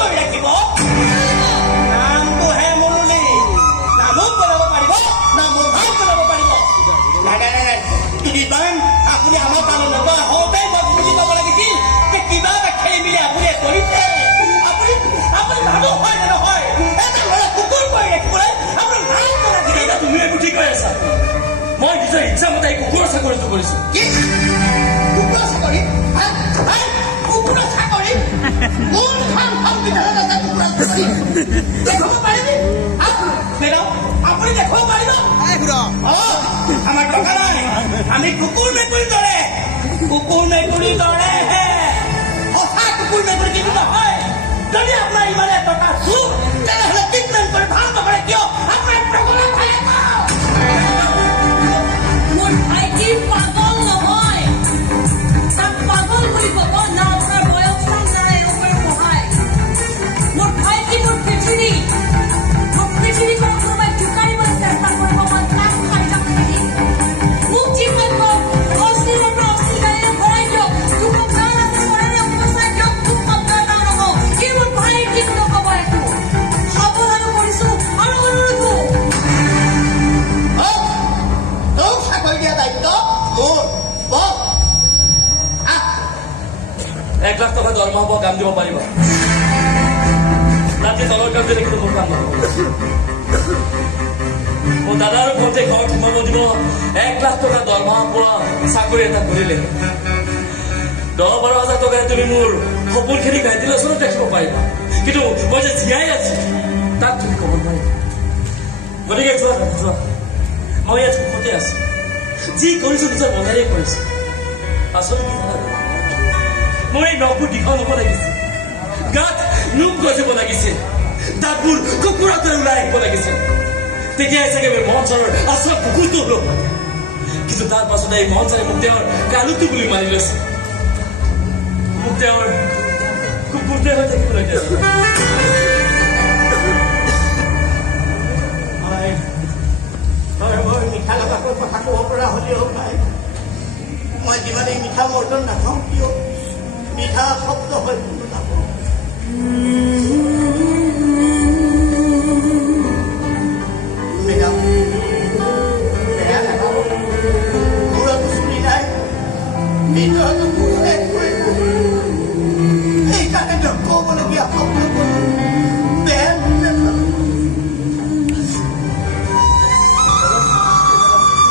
কৰি ৰাখিব নামটোহে মুৰুলি না মোক বনাব পাৰিব না মোৰ ভাত বনাব পাৰিব নাই দুদিনমান আপুনি আমাৰ তালৈ নগৈ হওঁতে মই বুজি পাব লাগিছিল যে কিবা এটা খেলি মেলি আপুনি কৰিছে আপুনি মানুহ হয় নে নহয় এটা ল'ৰা কুকুৰ কৰি ৰাখিবলৈ আপোনাৰ নাই কৰা তুমি একো ঠিক হৈ আছা মই নিজৰ ইচ্ছামতে এই কুকুৰৰ চাকৰিটো কৰিছো কি কুকুৰৰ চাকৰি কুকুৰৰ চাকৰি কোন খাম বিধানত আছে কুকুৰৰ চাকৰি দেখাব পাৰিবি মেডাম আপুনি দেখাব পাৰিব আমাৰ টকা নাই আমি কুকুৰ মেকুৰীৰ দৰে সঁচা কুকুৰ মেকুৰী কিন্তু নহয় যদি আপোনাৰ ইমানে টকা চুৰ তেনেহ'লে ট্ৰিটমেণ্ট কৰি ভাল নকৰে কিয় আপোনাৰ টকা খাই মোৰ ভাইটি পাগল নহয় তাক পাগল বুলি ক'ব না আপোনাৰ বয়স নাই ওপৰ পঢ়াই মোৰ ভাইটি মোৰ পৃথিৱীখন কোনোবাই জোকাৰিবলৈ চেষ্টা কৰিব মই তাক খাই যাম নেকি মোক যিমান কওক অশ্লীলৰ পৰা অশ্লীল গাড়ীৰে ভৰাই দিয়ক তোক গান আছে পঢ়াৰে উপচাই দিয়ক তোক শব্দ এটা নকওঁ কি মোৰ ভাইটিক নক'ব একো সাৱধানো কৰিছোঁ আৰু অনুৰোধো তোক চাকৰি দিয়া দায়িত্ব মোৰ বছ 1 লাখ টকা দৰমহা পোৱা কাম দিব পাৰিবা ৰাতি তলৰ কাম দিলে কিন্তু মোৰ কাম নহ'ব মোৰ দাদাৰ ঘৰতে ঘৰত সোমাব দিব 1 লাখ টকা দৰমহা পোৱা চাকৰি এটা কৰিলে 10-12 হাজাৰ টকাৰে তুমি মোৰ সপোনখিনি গাইটিৰ ওচৰত দেখিব পাৰিবা কিন্তু মই যে জীয়াই আছো তাক তুমি ক'ব নোৱাৰিবা গতিকে যোৱা মই ইয়াত সুখতে আছো যি কৰিছো নিজৰ মনেৰে কৰিছো পাছলৈ কি কথা মোৰ এই নখবোৰ দীঘল হ'ব লাগিছে গাত নোম গজিব লাগিছে দাঁতবোৰ কুকুৰৰ দৰে ওলাই আহিব লাগিছে তেতিয়াই চাগে মঞ্চৰ আচল কুকুৰটো হ'ল কিন্তু তাৰ পাছতে এই মঞ্চৰে মোক তেওঁৰ কালুটো বুলি মানি লৈছে মোক তেওঁৰ কুকুৰটোৱে হৈ থাকিবলৈ দিছে মই মিঠা লগাকৈ কথা ক'ব পৰা হ'লেও নাই মই যিমানেই মিঠা মৰ্জন নাখাওঁ কিয় মিঠা শব্দ হৈ কোনো নাপাওঁ মেডাম বেয়া নাপাব মূৰতো চুলি নাই ভিতৰতো সেইকাৰণে ক'বলগীয়া শব্দ